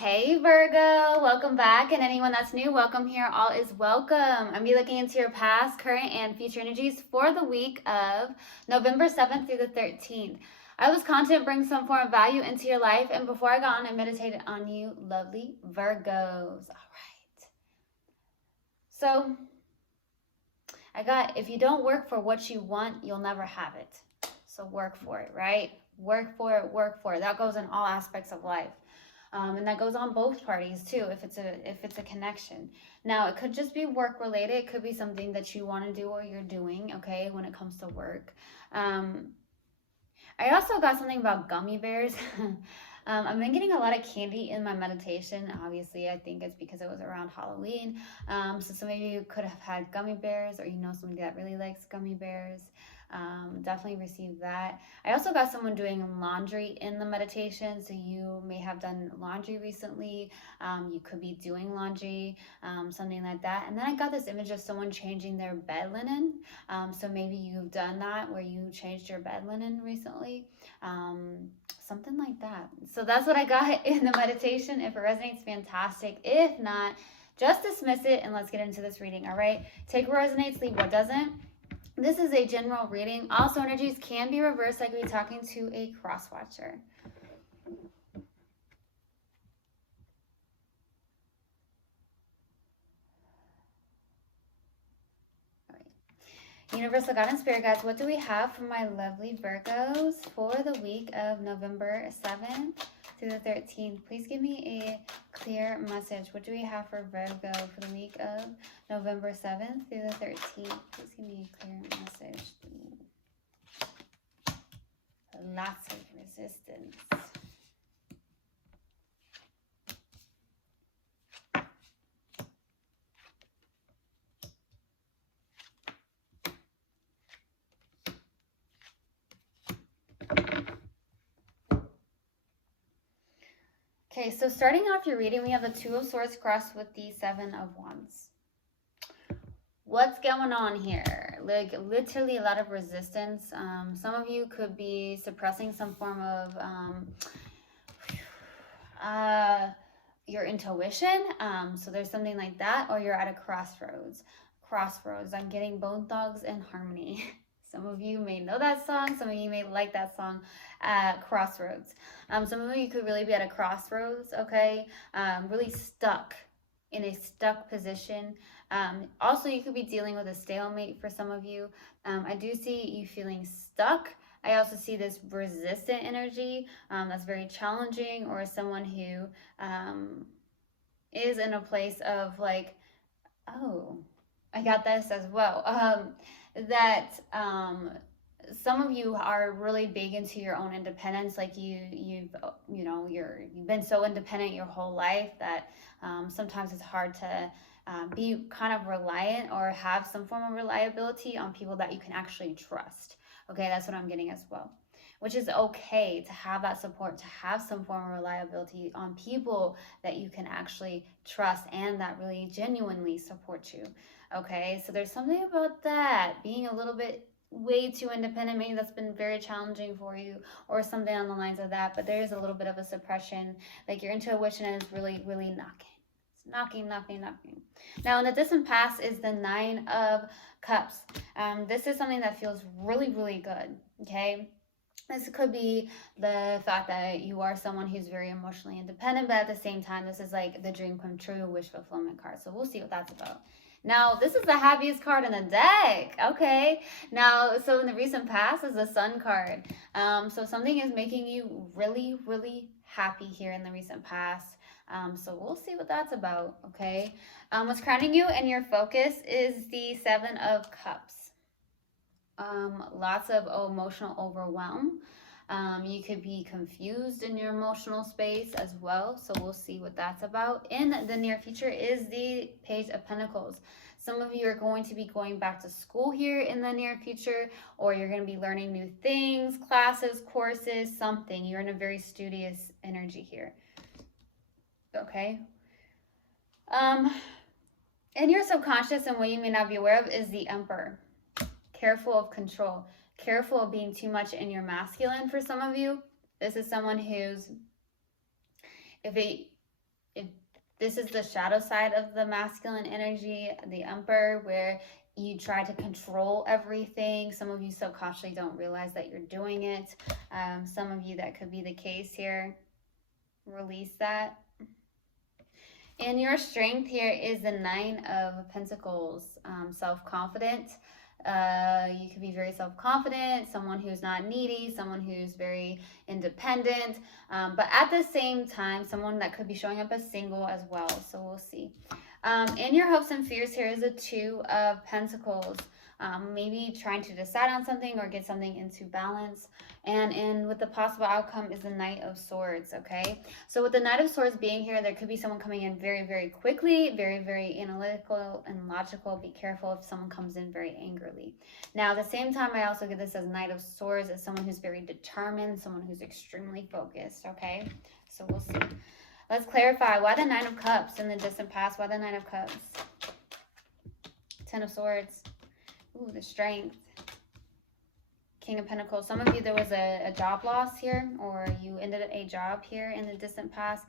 Hey Virgo, welcome back, and anyone that's new, welcome here. All is welcome. I'm be looking into your past, current, and future energies for the week of November 7th through the 13th. I was content bring some form of value into your life, and before I got on, I meditated on you, lovely Virgos. All right. So if you don't work for what you want, you'll never have it. So work for it, right? Work for it, work for it. That goes in all aspects of life. And that goes on both parties too, if it's a connection. Now it could just be work related. It could be something that you want to do or you're doing, okay, when it comes to work. I also got something about gummy bears. I've been getting a lot of candy in my meditation. Obviously, I think it's because it was around Halloween. So some of you could have had gummy bears, or you know somebody that really likes gummy bears. Definitely received that. I also got someone doing laundry in the meditation. So you may have done laundry recently. You could be doing laundry, something like that. And then I got this image of someone changing their bed linen. So maybe you've done that where you changed your bed linen recently. Something like that. So that's what I got in the meditation. If it resonates, fantastic. If not, just dismiss it and let's get into this reading. All right. Take what resonates, leave what doesn't. This is a general reading. Also, energies can be reversed. I could be talking to a cross watcher. Universal God and Spirit Guides, what do we have for my lovely Virgos for the week of November 7th through the 13th? Please give me a clear message. What do we have for Virgo for the week of November 7th through the 13th? Please give me a clear message. Lots of resistance. Okay, so starting off your reading, we have the Two of Swords crossed with the Seven of Wands. What's going on here? Like literally a lot of resistance. Some of you could be suppressing some form of your intuition. So there's something like that, or you're at a crossroads. I'm getting Bone Thugs and Harmony. Some of you may know that song. Some of you may like that song, Crossroads. Some of you could really be at a crossroads, okay? Really stuck, in a stuck position. Also, you could be dealing with a stalemate for some of you. I do see you feeling stuck. I also see this resistant energy that's very challenging, or someone who is in a place of like, oh, I got this as well. Some of you are really big into your own independence. Like you've been so independent your whole life that sometimes it's hard to be kind of reliant or have some form of reliability on people that you can actually trust. Okay, that's what I'm getting as well. Which is okay to have that support, to have some form of reliability on people that you can actually trust and that really genuinely support you. Okay, so there's something about that, being a little bit way too independent. Maybe that's been very challenging for you, or something on the lines of that. But there is a little bit of a suppression, like your intuition is really, really knocking. It's knocking. Now, in the distant past is the Nine of Cups. This is something that feels really, really good. Okay. This could be the fact that you are someone who's very emotionally independent, but at the same time, this is like the dream come true, wish fulfillment card. So we'll see what that's about. Now, this is the happiest card in the deck. Okay. Now, so in the recent past is the Sun card. So something is making you really, really happy here in the recent past. So we'll see what that's about. Okay. What's crowning you and your focus is the Seven of Cups. Lots of emotional overwhelm. You could be confused in your emotional space as well. So we'll see what that's about. In the near future is the Page of Pentacles. Some of you are going to be going back to school here in the near future, or you're going to be learning new things, classes, courses, something. You're in a very studious energy here. Okay. In your subconscious, and what you may not be aware of, is the Emperor. Careful of control, careful of being too much in your masculine for some of you. This is someone who's, if this is the shadow side of the masculine energy, the Emperor, where you try to control everything. Some of you subconsciously don't realize that you're doing it. Some of you, that could be the case here. Release that. And your strength here is the Nine of Pentacles, self-confident. You could be very self-confident, someone who's not needy, someone who's very independent, but at the same time, someone that could be showing up as single as well. So we'll see. In your hopes and fears here is the Two of Pentacles. Maybe trying to decide on something or get something into balance. And with the possible outcome is the Knight of Swords, okay? So with the Knight of Swords being here, there could be someone coming in very, very quickly, very, very analytical and logical. Be careful if someone comes in very angrily. Now, at the same time, I also get this as Knight of Swords as someone who's very determined, someone who's extremely focused, okay? So we'll see. Let's clarify. Why the Nine of Cups in the distant past? Why the Nine of Cups? Ten of Swords. Ooh, the Strength. King of Pentacles. Some of you, there was a job loss here, or you ended a job here in the distant past.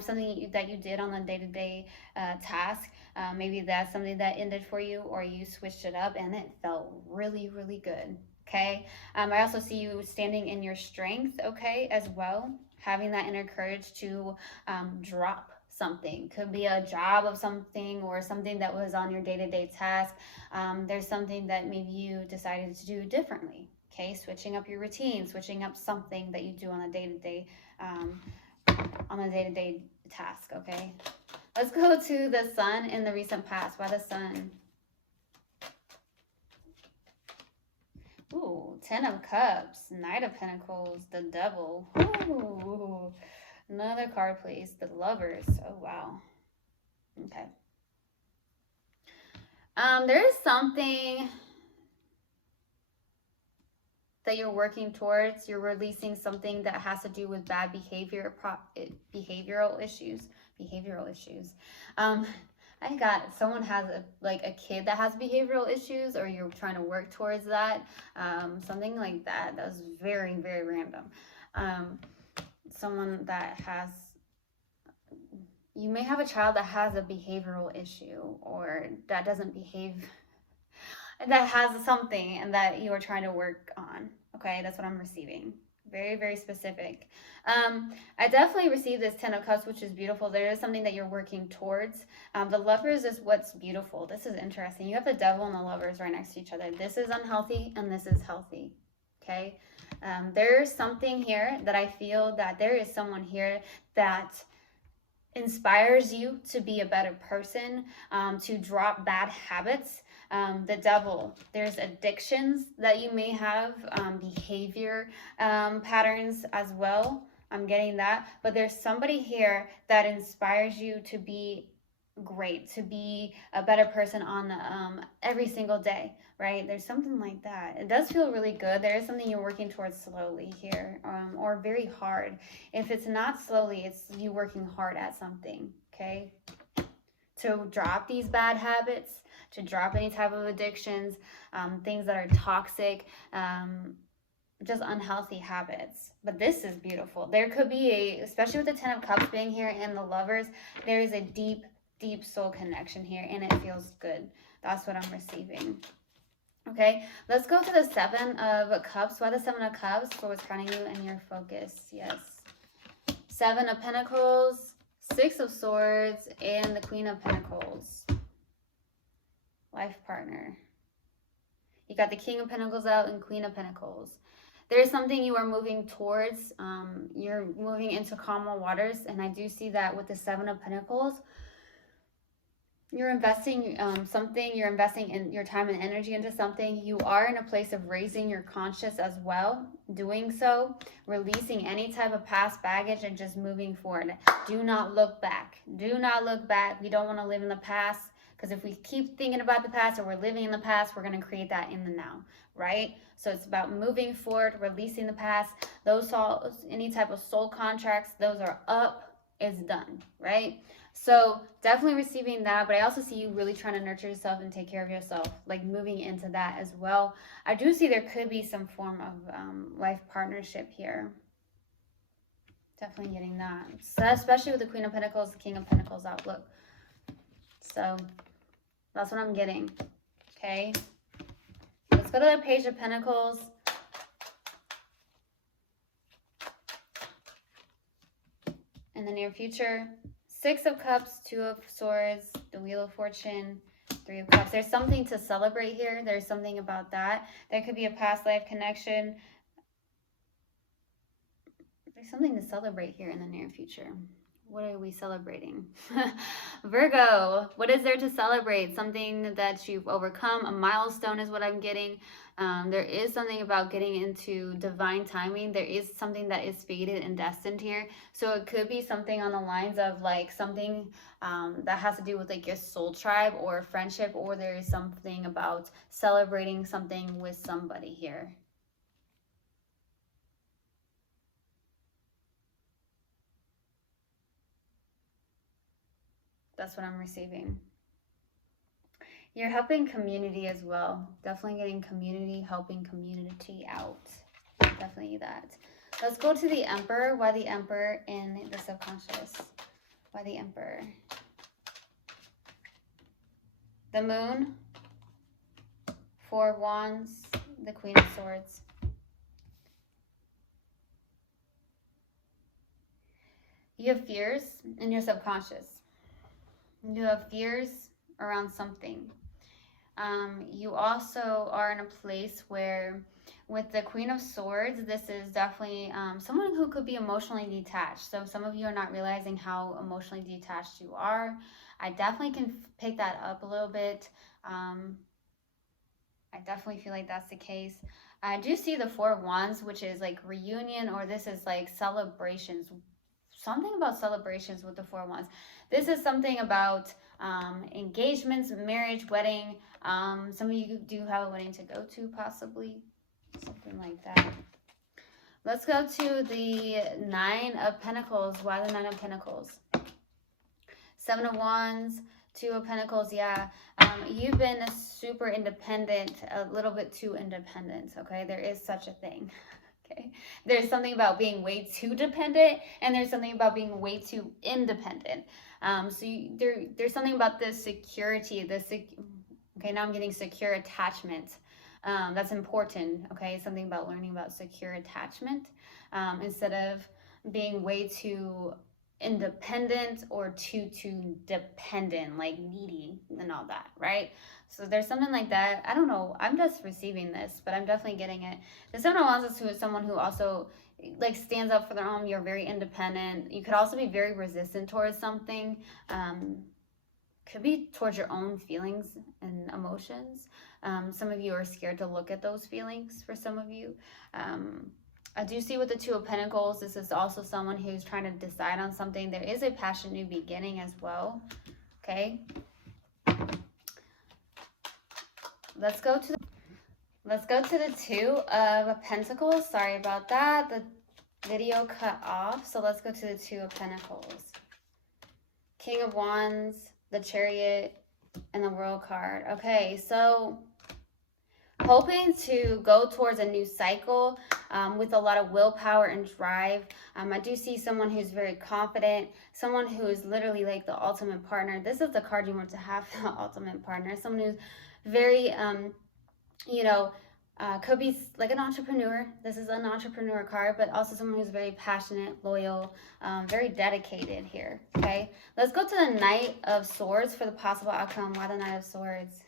Something that you did on a day-to-day task. Maybe that's something that ended for you, or you switched it up and it felt really, really good. Okay. I also see you standing in your strength, okay, as well. Having that inner courage to drop something. Could be a job of something or something that was on your day-to-day task. There's something that maybe you decided to do differently. Okay, switching up your routine, switching up something that you do on a day-to-day task, okay? Let's go to the Sun in the recent past. Why the Sun? Ooh, Ten of Cups, Knight of Pentacles, the Devil. Ooh, another card, please. The Lovers. Oh, wow. Okay. There is something that you're working towards. You're releasing something that has to do with bad behavior, behavioral issues. I got someone has a kid that has behavioral issues, or you're trying to work towards that. Something like that. That was very, very random. Someone that has, you may have a child that has a behavioral issue, or that doesn't behave, that has something and that you are trying to work on. Okay, that's what I'm receiving. Very, very specific. I definitely received this Ten of Cups, which is beautiful. There is something that you're working towards. The Lovers is what's beautiful. This is interesting. You have the Devil and the Lovers right next to each other. This is unhealthy and this is healthy. Okay. There's something here that I feel that there is someone here that inspires you to be a better person, to drop bad habits. The Devil, there's addictions that you may have, behavior patterns as well. I'm getting that. But there's somebody here that inspires you to be great, to be a better person on every single day, right? There's something like that. It does feel really good. There is something you're working towards slowly here, or very hard. If it's not slowly, it's you working hard at something, okay? To drop these bad habits, to drop any type of addictions, things that are toxic, just unhealthy habits. But this is beautiful. There could be especially with the Ten of Cups being here and the Lovers, there is a deep, deep soul connection here, and it feels good. That's what I'm receiving. Okay, let's go to the Seven of Cups. Why the Seven of Cups? For what's grounding you and your focus. Yes. Seven of Pentacles, Six of Swords, and the Queen of Pentacles. Life partner. You got the King of Pentacles out and Queen of Pentacles. There is something you are moving towards. You're moving into calmer waters. And I do see that with the Seven of Pentacles. You're investing something. You're investing in your time and energy into something. You are in a place of raising your conscious as well. Doing so, releasing any type of past baggage and just moving forward. Do not look back. Do not look back. We don't want to live in the past. Because if we keep thinking about the past or we're living in the past, we're going to create that in the now, right? So it's about moving forward, releasing the past. Those any type of soul contracts, those are up, it's done, right? So definitely receiving that, but I also see you really trying to nurture yourself and take care of yourself, like moving into that as well. I do see there could be some form of life partnership here. Definitely getting that. So especially with the Queen of Pentacles, the King of Pentacles outlook. So that's what I'm getting. Okay. Let's go to the Page of Pentacles. In the near future, Six of Cups, Two of Swords, the Wheel of Fortune, Three of Cups. There's something to celebrate here. There's something about that. There could be a past life connection. There's something to celebrate here in the near future. What are we celebrating? Virgo, what is there to celebrate? Something that you've overcome. A milestone is what I'm getting. There is something about getting into divine timing. There is something that is fated and destined here. So it could be something on the lines of like something that has to do with like your soul tribe or friendship, or there is something about celebrating something with somebody here. That's what I'm receiving. You're helping community as well. Definitely getting community, helping community out. Definitely that. Let's go to the Emperor. Why the Emperor in the subconscious? Why the Emperor? The Moon. Four of Wands. The Queen of Swords. You have fears in your subconscious. You have fears around something. You also are in a place where with the Queen of Swords, this is definitely someone who could be emotionally detached. So some of you are not realizing how emotionally detached you are. I definitely can pick that up a little bit. I definitely feel like that's the case. I do see the Four of Wands, which is like reunion, or this is like celebrations. Something about celebrations with the Four of Wands. This is something about engagements, marriage, wedding. Some of you do have a wedding to go to, possibly. Something like that. Let's go to the Nine of Pentacles. Why the Nine of Pentacles? Seven of Wands, Two of Pentacles. Yeah, you've been super independent, a little bit too independent, okay? There is such a thing. Okay. There's something about being way too dependent, and there's something about being way too independent. So there's something about this security, okay, now I'm getting secure attachment. That's important, okay? Something about learning about secure attachment instead of being way too independent or too dependent, like needy and all that, right? So there's something like that. I don't know. I'm just receiving this, but I'm definitely getting it. The Seven of Wands is someone who also like stands up for their own. You're very independent. You could also be very resistant towards something. Could be towards your own feelings and emotions. Some of you are scared to look at those feelings for some of you. I do see with the Two of Pentacles, this is also someone who's trying to decide on something. There is a passion new beginning as well. Okay. Let's go to the Two of Pentacles. Sorry about that. The video cut off. So let's go to the Two of Pentacles. King of Wands, the Chariot, and the World card. Okay, so hoping to go towards a new cycle with a lot of willpower and drive. I do see someone who's very confident, someone who is literally like the ultimate partner. This is the card you want to have, the ultimate partner. Someone who's very, could be like an entrepreneur. This is an entrepreneur card, but also someone who's very passionate, loyal, very dedicated here, okay? Let's go to the Knight of Swords for the possible outcome. Why the Knight of Swords?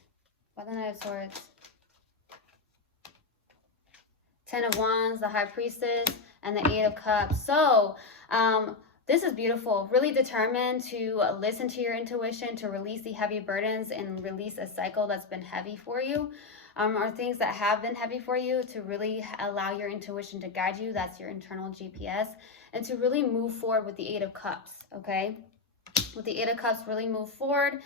Why the Knight of Swords? Ten of Wands, the High Priestess, and the Eight of Cups. So, this is beautiful. Really determined to listen to your intuition, to release the heavy burdens and release a cycle that's been heavy for you, or things that have been heavy for you, to really allow your intuition to guide you. That's your internal GPS. And to really move forward with the Eight of Cups, okay? With the Eight of Cups, really move forward.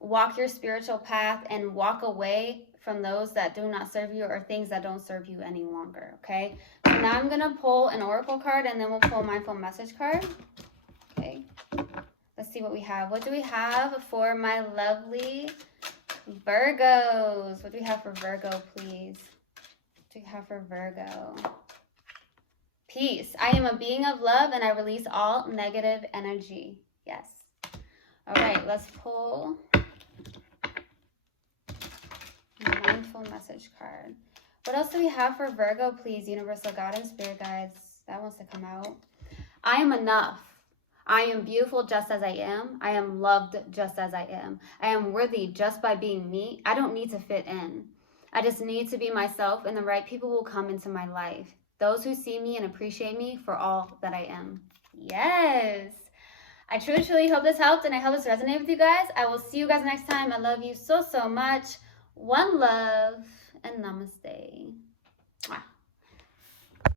Walk your spiritual path and walk away from those that do not serve you or things that don't serve you any longer, okay? So now I'm going to pull an oracle card and then we'll pull a mindful message card. Okay. Let's see what we have. What do we have for my lovely Virgos? What do we have for Virgo, please? What do we have for Virgo? peace. I am a being of love and I release all negative energy. Yes. All right, let's pull a mindful message card. What else do we have for Virgo, please? Universal God and Spirit Guides. That wants to come out. I am enough. I am beautiful just as I am. I am loved just as I am. I am worthy just by being me. I don't need to fit in. I just need to be myself, and the right people will come into my life. Those who see me and appreciate me for all that I am. Yes. I truly, truly hope this helped, and I hope this resonated with you guys. I will see you guys next time. I love you so, so much. One love, and namaste. Mwah.